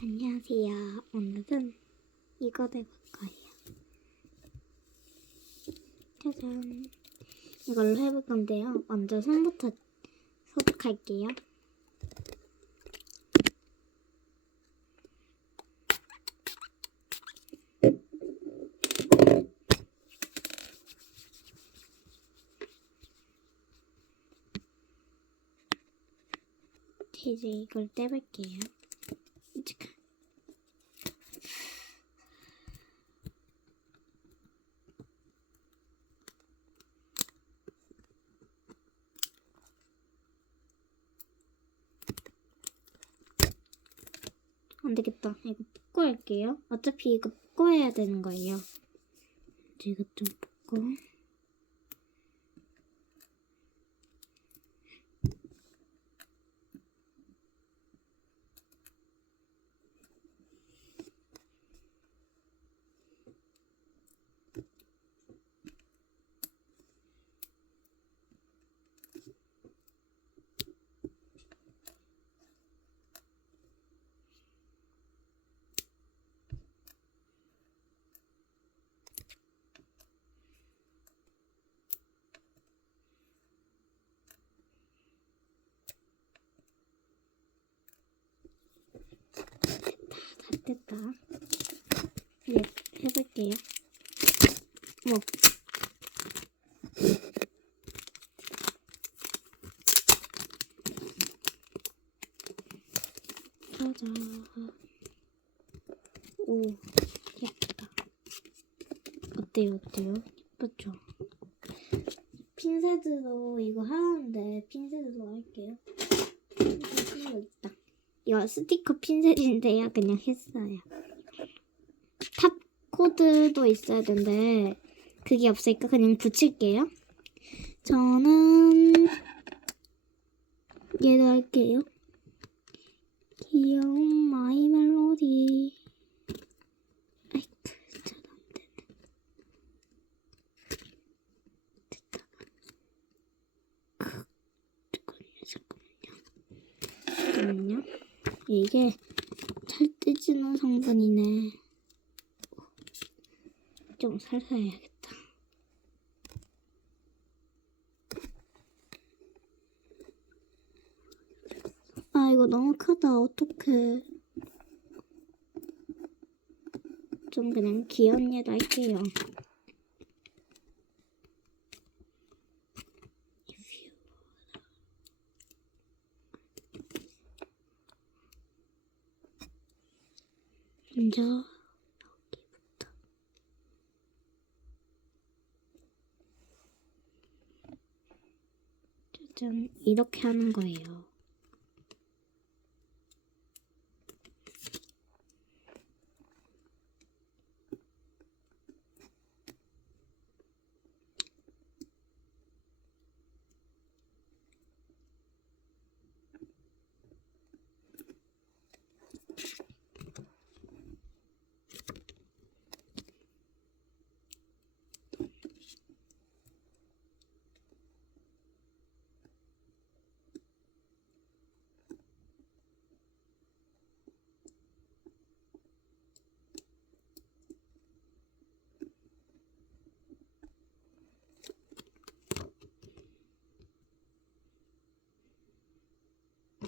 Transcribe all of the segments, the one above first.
안녕하세요. 오늘은 이거 해볼 거예요. 짜잔. 이걸로 해볼 건데요. 먼저 손부터 소독할게요. 이제 이걸 떼볼게요. 잠깐. 안 되겠다. 이거 뽑고 할게요. 어차피 이거 뽑고 해야 되는 거예요. 이거 좀 뽑고. 다 됐다. 네, 해볼게요. 뭐. 짜잔. 오, 예쁘다. 어때요, 어때요? 예쁘죠? 핀셋으로 이거 하는데 핀셋으로 할게요. 핀셋 있다. 이거 스티커 핀셋인데요. 그냥 했어요. 탑 코드도 있어야 되는데 그게 없으니까 그냥 붙일게요. 저는 얘를 할게요. 귀여운 마이 멜로디. 아이쿠, 잘안 되네. 됐다. 잠깐만요, 잠깐만요. 잠깐만요. 이게 잘 뜨지는 성분이네. 좀 살살 해야겠다. 아, 이거 너무 크다. 어떡해. 좀 그냥 귀여운 얘도 할게요. 먼저 여기부터 짜잔 이렇게 하는 거예요.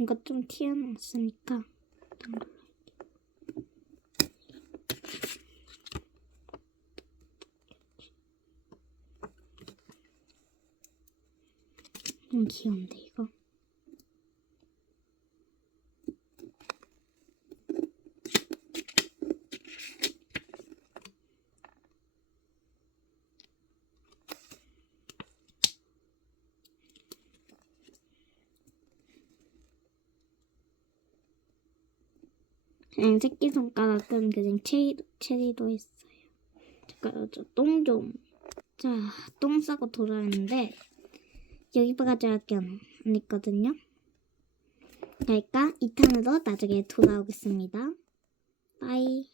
이거 좀 튀어나왔으니까. 좀 귀여운데 이거. 그냥 새끼손가락은 그냥 체리, 체리로 했어요. 잠깐, 저 똥 좀. 자, 똥 싸고 돌아왔는데, 여기까지밖에 안 했거든요. 그러니까 2탄으로 나중에 돌아오겠습니다. 빠이.